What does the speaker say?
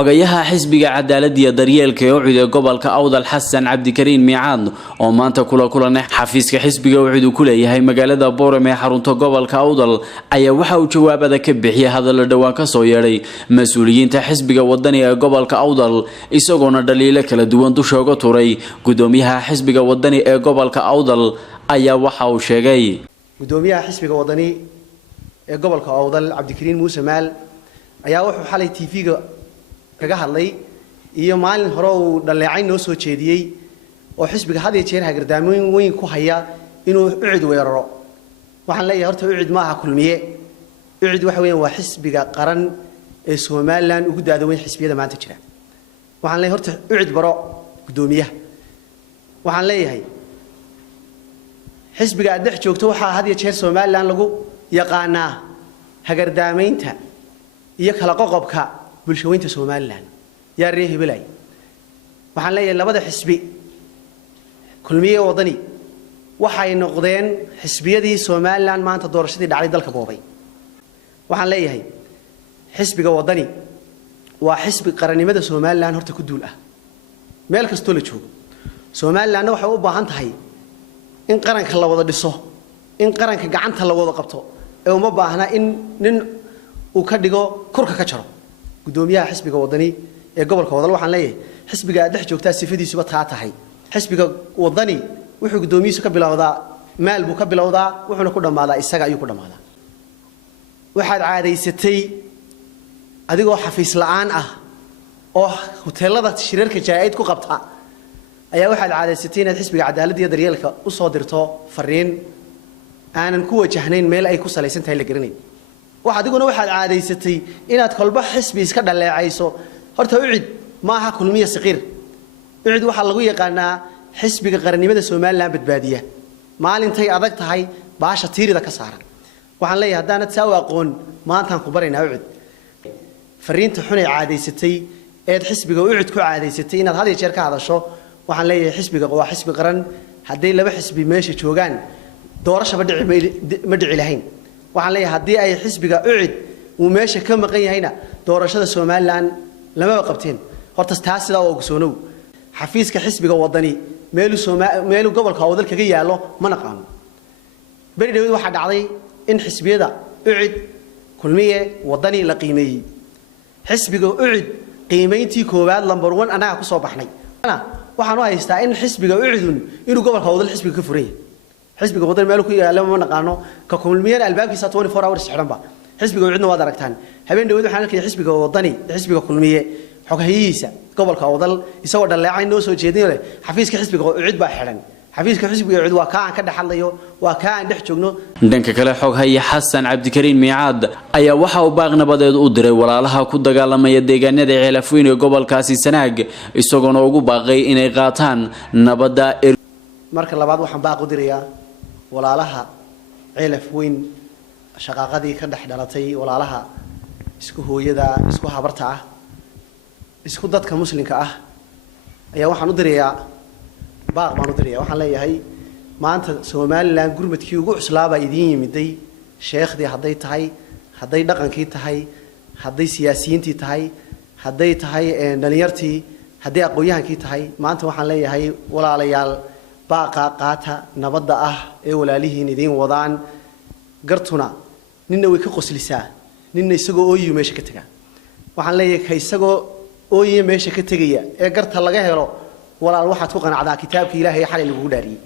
xogayaha xisbiga cadaaladda iyo daryeelka ee ucid ee gobolka Awdal Xasan Cabdikariin Miicaan oo maanta kulanay xafiiska xisbiga ucid ku leeyahay magaalada Boorame ee xarunta gobolka Awdal ayaa waxa uu jawaabada ka bixiyay hadal dhawaan ka soo yeeray mas'uuliyiinta xisbiga wadani ee gobolka Awdal isagoona dhaliilo kala duwan dushooga tuuray gudoomiyaha xisbiga wadani ee gobolka Awdal ayaa waxa uu sheegay gudoomiyaha xisbiga wadani ee gobolka Awdal Cabdikariin Muuse Maal ayaa wuxuu xalay TV-ga kaga hadlay iyo maalin hore uu dhaleecayn noo soo jeediyay oo xisbiga had iyo jeer hagardaamoyin weyn ku haya inuu ucid weeraro waxaan leeyahay horta ucid ma aha kulmiye ucid waxa weeyaan waa xisbiga qaran ee Soomaaliland ugu daadaweyn xisbiyada maanta jira waxaan leeyahay horta ucid baro gudoomiyaha waxaan leeyahay xisbiga dhex joogto waxa had iyo jeer Soomaaliland lagu yaqaanaa hagardaameynta iyo kala qoqobka bulshooyinka Soomaaliland yaa reehibilay waxaan leeyahay labada xisbi kulmiye wadani waxay noqdeen xisbiyadii Soomaaliland maanta doorashadii dhacday dalka boobay waxaan leeyahay xisbiga wadani waa xisbi qarannimada Soomaaliland horta ku duul ah meel kasto la joogo Soomaaliland waxay u baahan tahay in qaranka la wada dhiso in qaranka gacanta la wada qabto ee uma baahna in nin uu ka dhigo kurka ka jaro gudoomiyaha xisbiga wadani ee gobolka Awdal waxaan leeyahay xisbiga dhex joogta sifadiisuba taa tahay xisbiga wadani wuxuu gudoomiyihiisa ka bilowdaa maal buu ka bilowdaa wuxuuna ku dhamaadaa isaga ayuu ku dhamaadaa waxaad caadaysatay adigoo xafiis la'aan ah oo hoteelada shirarka jaaid ku qabta ayaa waxaad caadaysatay inaad xisbiga cadaaladda iyo daryeelka u soo dirto fariin aanan ku wajahnayn meel ay ku salaysan tahay la garanay waxadiguna waxaad caadaysatay inaad kolba xisbi iska dhaleecayso horta ucid ma aha kulmiye saqiir ucid waxa lagu yaqaanaa xisbiga qarannimada Soomaaliland badbaadiya maalintay adag tahay baasha tiirida ka saaran waxaan leeyahay haddaanad saa u aqoon maantaan ku baraynaa ucid fariinta xun ee caadaysatay ee xisbiga ucid ku caadaysatay inaad had iyo jeer ka hadasho waxaan leeyahay xisbiga waa xisbi qaran haddii laba xisbi meesha joogaan doorasho ma dhici lahayn waxaan leeyahay haddii ay xisbiga ucid uu meesha ka maqan yahayna doorashada Soomaaliland lama qabteen horta taas sida oo ogsoonow xafiiska xisbiga wadani meelu gobolka Awdal kaga yaalo ma naqaano bari dhaweyd waxa dhacday in xisbiyada ucid kulmiye wadani la qiimeeyay xisbiga ucid qiimeyntii koowaad lambar 1 anaga ku soo baxnay waxaan u haystaa in xisbiga ucidun inuu gobolka Awdal xisbiga ka furay xisbiga wadani meel ku yaalo ma naqaano ka kulmiyeen albaabkiisa 24 hours xiranba xisbiga ucidna waad aragtaan habeen dhaweyd waxaan arkay xisbiga wadani xisbiga kulmiye xogahiisa gobolka Awdal isagoo dhaleecayn noo soo jeedinay xafiiska xisbiga ucid baa xiran xafiiska xisbiga ucid waa kaan ka dhaxalayo waa kaan dhex joogno dhanka kale xoghaye Xasan Cabdikariin Miicaan ayaa waxa uu baaq nabadeed u diray walaalaha ku dagaalamaya deegaanada Ceelafweyn ee gobolkaasi Sanaag isagoona ugu baaqay inay qaataan nabadda marka labaad waxaan baaq u dirayaa walaalaha Ceelafweyn shaqaqadii ka dhex dhalatay walaalaha isku hooyada isku habarta ah isku dadka muslimka ah ayaa waxaan u dirayaa baaq baan u dirayaa waxaan leeyahay maanta Soomaaliland gurmadkii ugu cuslaaba idin yimiday sheekhdii haday tahay haday dhaqankii tahay haday siyaasiyiintii tahay haday tahay dhalinyartii haday aqoonyahankii tahay maanta waxaan leeyahay walaalayaal baaqa qaata nabadda ah ee walaalihiin idin wadaan gartuna ninna way ka qoslisaa ninna isagoo ooyo meesha ka taga waxaan leeyahay ka isagoo ooyo meesha ka tagaya ee garta laga helo walaal waxaad ku qanacdaa kitaabka Ilaahay xalay lagu dhaariyay